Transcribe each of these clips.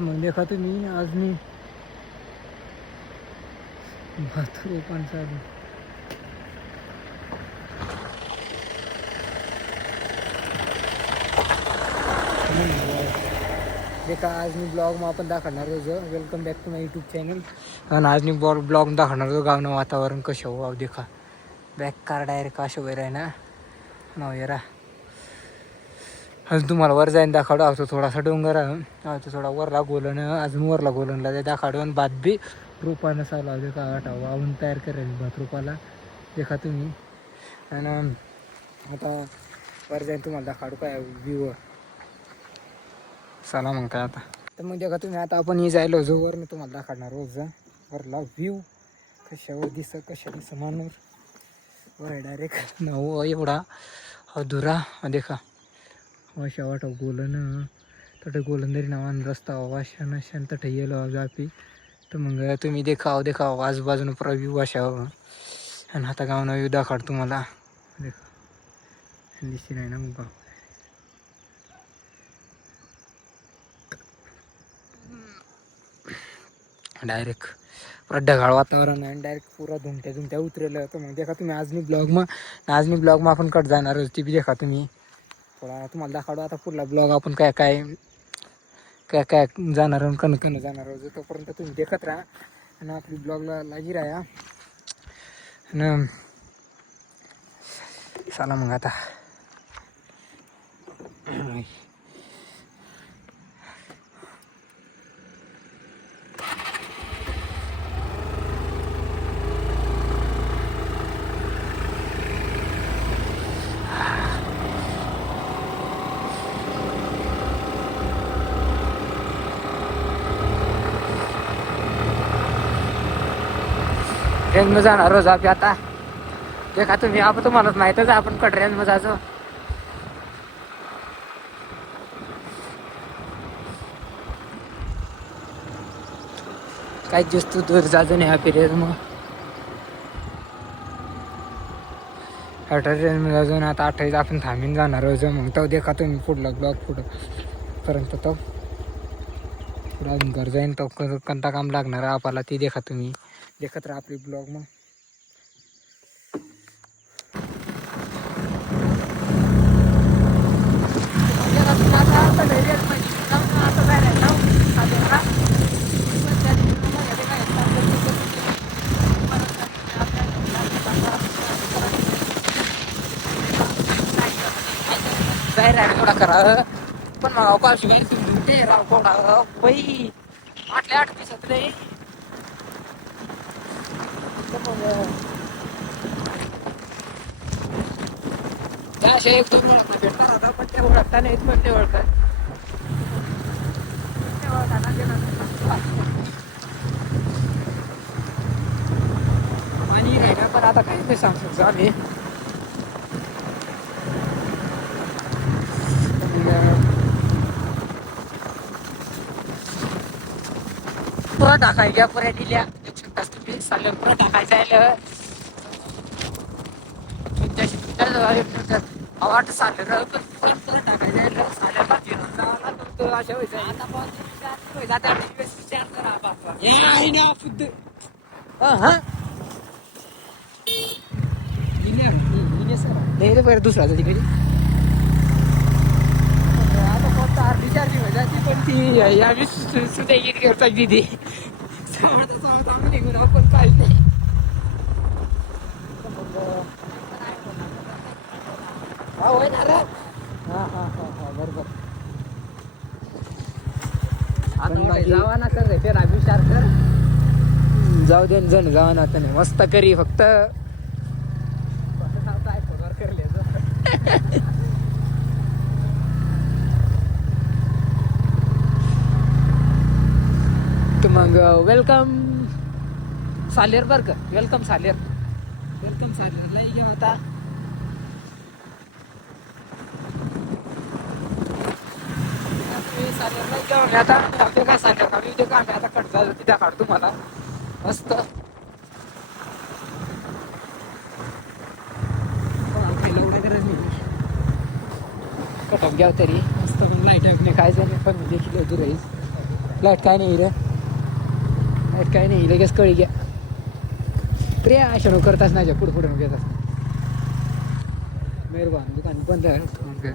तर मग देखा तुम्ही आज मी भात रोपण चालू. देखा आज मी ब्लॉग मग आपण दाखवणार होतो. Welcome back to my YouTube channel. आणि आज मी ब्लॉग दाखवणार होतो गावनं वातावरण कसं हो. देखा बॅक कार डायरेक्ट अशा वगैरे आहे ना नाव येरा. अजून तुम्हाला वर जाईन दाखवडं होतं. थोडासा डोंगर आहे थोडा वरला गोलन अजून वरला गोलनला ते दाखवडं. आणि भात बी रोपानं चालू आहे का आटा वाहून तयार करायचं भात रोपाला. देखा तुम्ही. आणि आता वर जाईन तुम्हाला दाखवडं काय व्ह्यू. चला मग काय आता तर मग देखा तुम्ही. आता आपण ही जायला जो वर मी तुम्हाला दाखवणार रोज वरला व्ह्यू कशावर कशा दिसं मानूर वर आहे डायरेक्ट नाव एवढा अधुरा. देखा वाशा वाटा गोलन तट गोलंदरी नावान रस्ता वाशा नशान तट येलो जापी. तर मग तुम्ही देखा आजूबाजूनं पुरा व्ह्यू वाशा. आणि आता गावनं व्ह्यू दाखवतो तुम्हाला. देखा दिसते नाही ना मग गाव डायरेक्ट पुरा ढगाळ वातावरण आहे. डायरेक्ट पुरा धुमट्या उतरेलं. तर मग देखा तुम्ही आज मी ब्लॉग मग आपण कट जाणार ती बी देखा तुम्ही. थोडा तुम्हाला दाखवतो आता पुढला ब्लॉग आपण काय काय काय काय जाणार कण जाणार आहोत. तोपर्यंत तुम्ही देखत राहा आणि आपली ब्लॉगला लागी राहा. आणि चला मग आता ट्रेनमध्ये जाणार रोज आपली. आता देखा तुम्ही आपण तुम्हालाच माहीतच आपण कट ट्रेनमध्ये जायचो. काहीच जास्त दूर जायचं नाही आपल्या. मग ट्रेनमध्ये अजून आता 28 आपण थांबून जाणार रोज. मग तो देखा तुम्ही पुढला ब्लॉग पुढंपर्यंत तो पुढं अजून घर जाईन तो कोणता काम लागणार आपल्याला ती देखा तुम्ही. देखत राहा आपली ब्लॉग. मग जाहीर आहे थोडा करा पण मग अवकाश काही तुम्ही ते राव कोणा बाई 8 दिवसात रे. असे 1-2 ओळख भेटणार आता पण ते ओळखता नाहीत. पण ते ओळखतात पाणी राहिलं पण आता काहीच नाही सांगतो आम्ही. पुरा टाकाय घ्या पुऱ्या दिल्या तुम्ही चाललं पुरा टाकायचं आहे. वाट चाललं पण पुरा टाकायचं आहे साल्याला फिरवला तर अशा व्हायचं. नाही रे बरं दुसरा तिकडे आता फक्त अर्धी चार्जिंग व्हायची जाते. पण ती आम्ही सुद्धा इट करता दिदी आम्ही निघून आपण काहीच नाही. हा होय ना रे. हा बरोबर. जावा ना कर ते विचार कर. जाऊ दे जण जावा ना आता नाही मस्त करी फक्त करले. तर मग वेलकम सालेर बरं का. वेलकम सालेरला ये होता. आता आपल्या काय सालेर का मी का आम्ही आता कट झालं तिथे काढतो मला मस्त. कटअप घ्याव तरी मस्त लाईट काय झालं पण देखील होती राहील. लाईट काय नाही रे, लाईट काय नाही लगेच कळी घ्या प्रिया अशा करताच नाही पुढे पुढे घेतात मेहरबान दुकान बंद आहे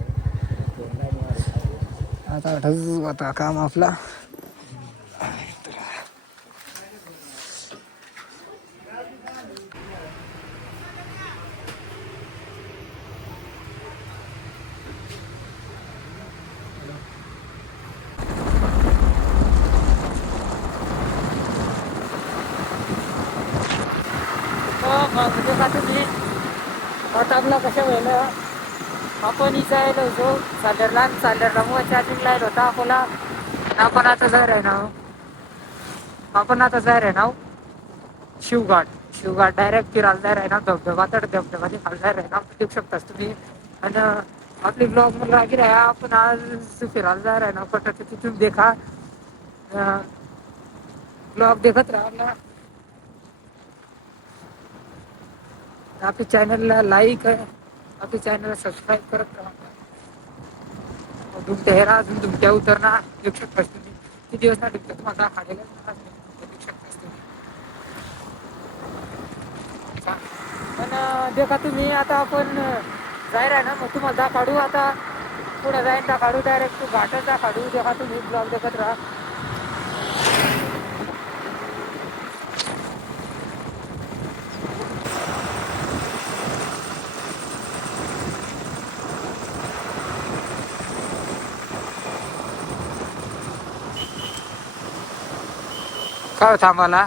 आता आता काम आपला तुम्ही आता आपला कशा वेळेला आपण इथं यायला होतो साल्लरला मग चार्जिंग लाईट होता आपला आपण आता जाय रे ना आपण आता जाय रे ना शिवघाट डायरेक्ट फिरायला जाय रे ना धबधबा तर धबधबाची खाली जाय रे ना देऊ शकतास तुम्ही आणि आपली ब्लॉग मध्ये रागी राहा आपण आज फिरायला जाय रे ना पट तिथून देखा ब्लॉग देखत राहा आपल्या चॅनलला लाईक आहे आपल्या चॅनलला सबस्क्राईब करत राहा तुमच्या हेरा अजून तुमच्या उतरणार देऊ शकतास तुम्ही किती दिवस ना टिकतो तुम्हाला खालेला देऊ शकतास तुम्ही पण देखा तुम्ही आता आपण जाय आहे ना मग तुम्हाला काढू आता पुढे जाईन काढू डायरेक्ट तू घाटाचा काढू देखा तुम्ही ब्लॉग देखत राहा काय थांबाला